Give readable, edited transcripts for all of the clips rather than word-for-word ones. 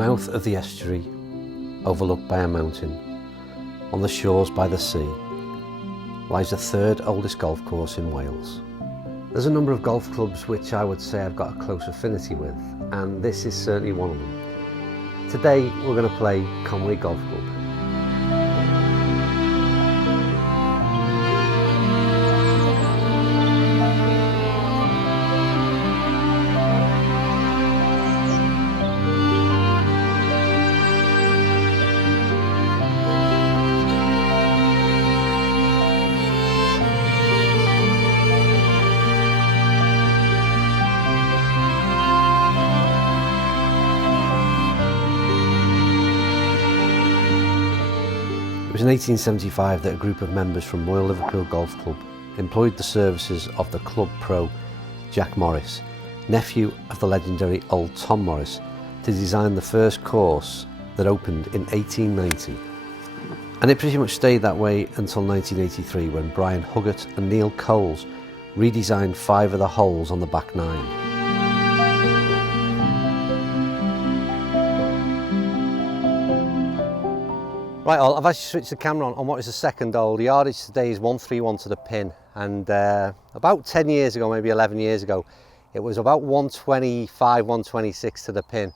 Mouth of the estuary, overlooked by a mountain, on the shores by the sea, lies the third oldest golf course in Wales. There's a number of golf clubs which I would say I've got a close affinity with, and this is certainly one of them. Today we're going to play Conwy Golf Club. It was in 1875 that a group of members from Royal Liverpool Golf Club employed the services of the club pro Jack Morris, nephew of the legendary old Tom Morris, to design the first course that opened in 1890. And it pretty much stayed that way until 1983, when Brian Huggett and Neil Coles redesigned 5 of the holes on the back 9. Right, I've actually switched the camera on what is the second hole. The yardage today is 131 to the pin, and about 10 years ago, maybe 11 years ago, it was about 125, 126 to the pin.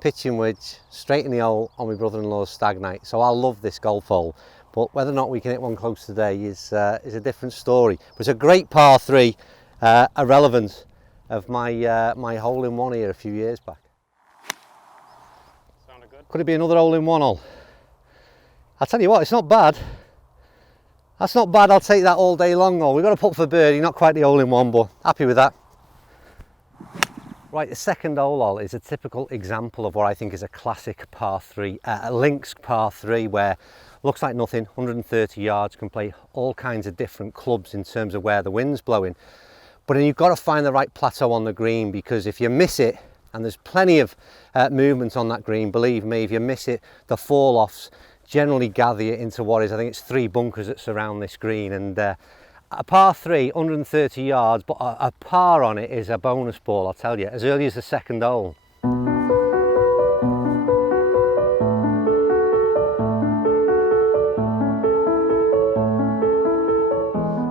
Pitching wedge, straight in the hole on my brother-in-law's stag night. So I love this golf hole, but whether or not we can hit one close today is a different story. But it's a great par 3, a relevance of my my hole-in-one here a few years back. Sounded good. Could it be another hole-in-one hole? I'll tell you what, it's not bad. That's not bad, I'll take that all day long though. We've got to putt for birdie, not quite the hole-in-one, but happy with that. Right, the second hole is a typical example of what I think is a classic par 3, a links par 3, where looks like nothing, 130 yards, can play all kinds of different clubs in terms of where the wind's blowing. But then you've got to find the right plateau on the green, because if you miss it, and there's plenty of movement on that green, believe me, if you miss it, the fall-offs generally gather you into what is, I think it's 3 bunkers that surround this green. And a par 3, 130 yards, but a par on it is a bonus ball, I'll tell you, as early as the second hole.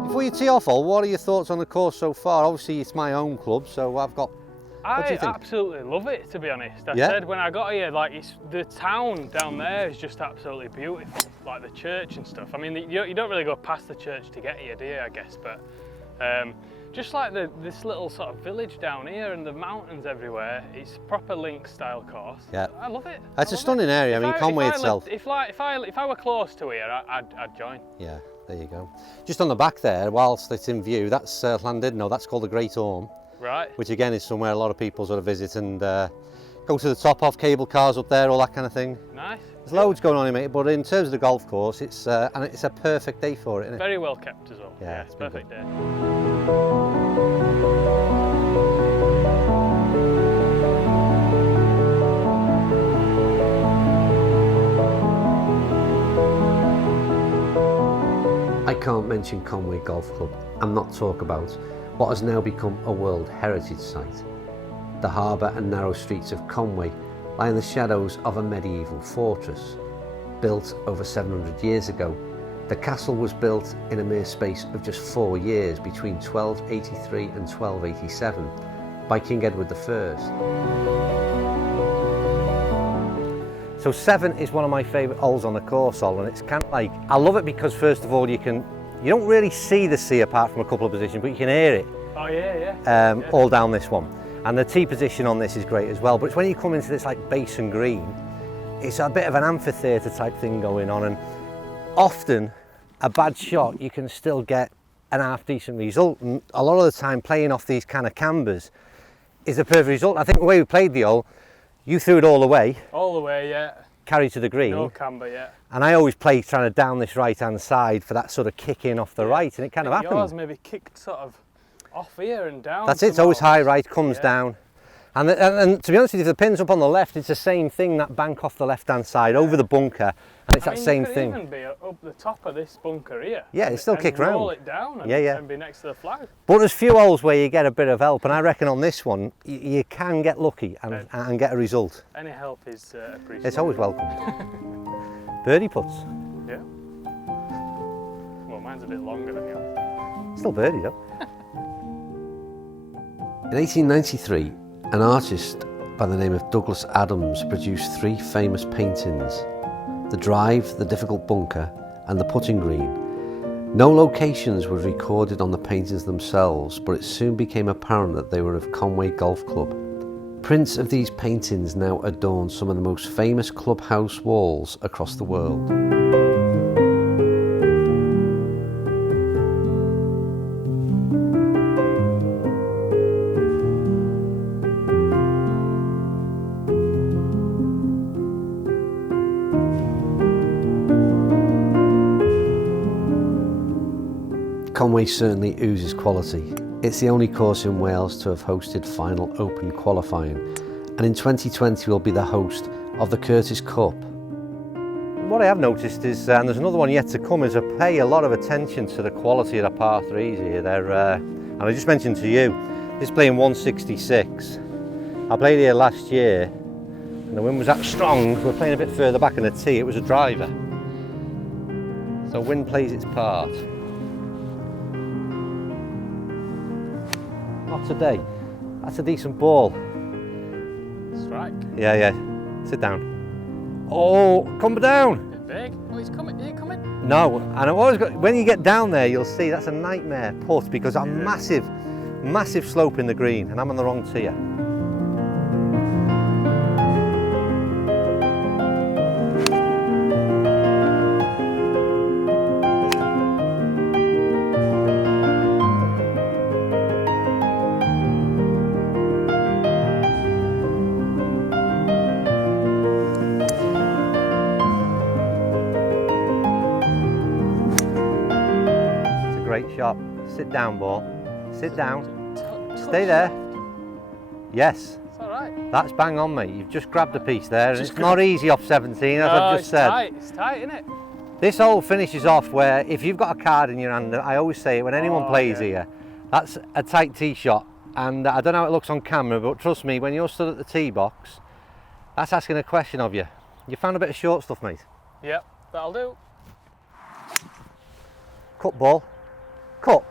Before you tee off, Ol, what are your thoughts on the course so far? Obviously it's my own club, so I've got... I absolutely love it, to be honest. I Yeah? said when I got here, like, the town down there is just absolutely beautiful, like the church and stuff. I mean, you don't really go past the church to get here, do you, I guess, but just like this little sort of village down here and the mountains everywhere, it's proper link style course. Yeah. I love it. It's a stunning area. I mean, Conwy itself. If I were close to here, I'd join. Yeah, there you go. Just on the back there, whilst it's in view, that's Llandudno, that's called the Great Orme. Right. Which again is somewhere a lot of people sort of visit and go to the top of, cable cars up there, all that kind of thing. Nice. There's loads going on in it, but in terms of the golf course, it's a perfect day for it, isn't it? Very well kept as well. Yeah, It's perfect day. I can't mention Conwy Golf Club and not talk about what has now become a World Heritage Site. The harbour and narrow streets of Conwy lie in the shadows of a medieval fortress. Built over 700 years ago, the castle was built in a mere space of just 4 years, between 1283 and 1287, by King Edward I. So 7 is one of my favourite holes on the course, and it's kind of like, I love it because first of all you don't really see the sea apart from a couple of positions, but you can hear it. Oh yeah. All down this one. And the tee position on this is great as well, but it's when you come into this like basin green, it's a bit of an amphitheatre type thing going on, and often a bad shot you can still get an half decent result. And a lot of the time playing off these kind of cambers is a perfect result. I think the way we played the hole, you threw it all the way. All the way, yeah. Carried to the green. No camber, yeah. And I always play trying to down this right hand side for that sort of kick in off the right, and it kind of happened. Yours maybe kicked sort of off here and down. That's it, it's always high right, comes down. And to be honest with you, if the pin's up on the left, it's the same thing, that bank off the left hand side, over the bunker, and it's that same thing. It could even be up the top of this bunker here. Yeah, it still kick round. Roll it down and, and be next to the flag. But there's few holes where you get a bit of help, and I reckon on this one, you can get lucky and get a result. Any help is appreciated. It's always welcome. Birdie putts. Yeah. Well, mine's a bit longer than yours. Still birdie though. In 1893, an artist by the name of Douglas Adams produced 3 famous paintings: the drive, the difficult bunker, and the putting green. No locations were recorded on the paintings themselves, but it soon became apparent that they were of Conwy Golf Club. Prints of these paintings now adorn some of the most famous clubhouse walls across the world. Conwy certainly oozes quality. It's the only course in Wales to have hosted final Open qualifying, and in 2020 will be the host of the Curtis Cup. What I have noticed is, and there's another one yet to come, is I pay a lot of attention to the quality of the par 3s here. And I just mentioned to you, this is playing 166. I played here last year, and the wind was that strong. We're playing a bit further back in the tee. It was a driver. So wind plays its part. Not today. That's a decent ball. Strike. Yeah, yeah. Sit down. Oh, come down. Bit big. Oh, he's coming. Is he coming? No, and I've always got, when you get down there, you'll see that's a nightmare putt because that massive slope in the green, and I'm on the wrong tier. Great shot. Sit down, ball. Sit down. Stay there. Yes. It's all right. That's bang on, mate. You've just grabbed a piece there, and it's not easy off 17, as I've just said. Tight. It's tight, isn't it? This hole finishes off where, if you've got a card in your hand, I always say it when anyone plays here, that's a tight tee shot. And I don't know how it looks on camera, but trust me, when you're stood at the tee box, that's asking a question of you. You found a bit of short stuff, mate. Yep, that'll do. Cut ball. Cut.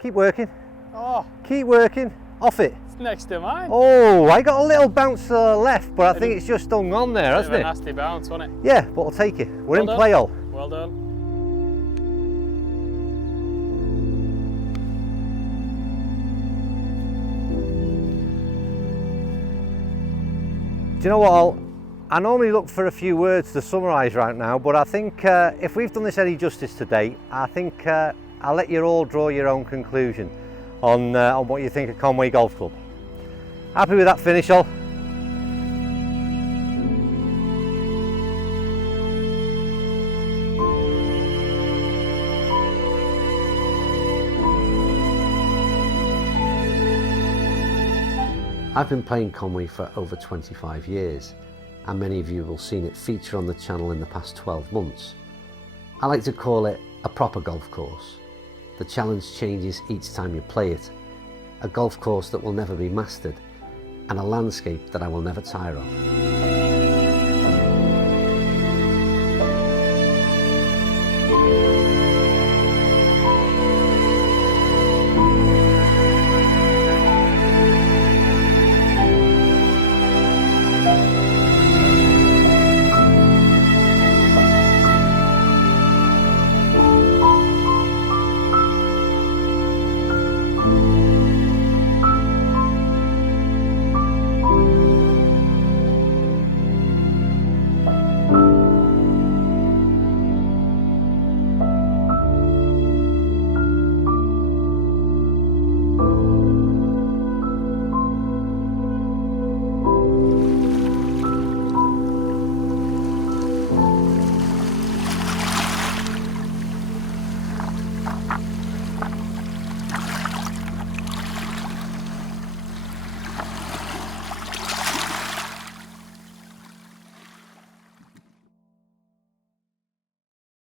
Keep working. Oh. Keep working. Off it. It's next to mine. Oh, I got a little bounce to the left, but I think it's just hung on there, hasn't it? A nasty bounce, wasn't it? Yeah, but I'll take it. We're in play hole. Well done. Do you know what? I normally look for a few words to summarise right now, but I think if we've done this any justice today, I think I'll let you all draw your own conclusion on what you think of Conwy Golf Club. Happy with that finish, all? I've been playing Conwy for over 25 years, and many of you will have seen it feature on the channel in the past 12 months. I like to call it a proper golf course. The challenge changes each time you play it, a golf course that will never be mastered, and a landscape that I will never tire of.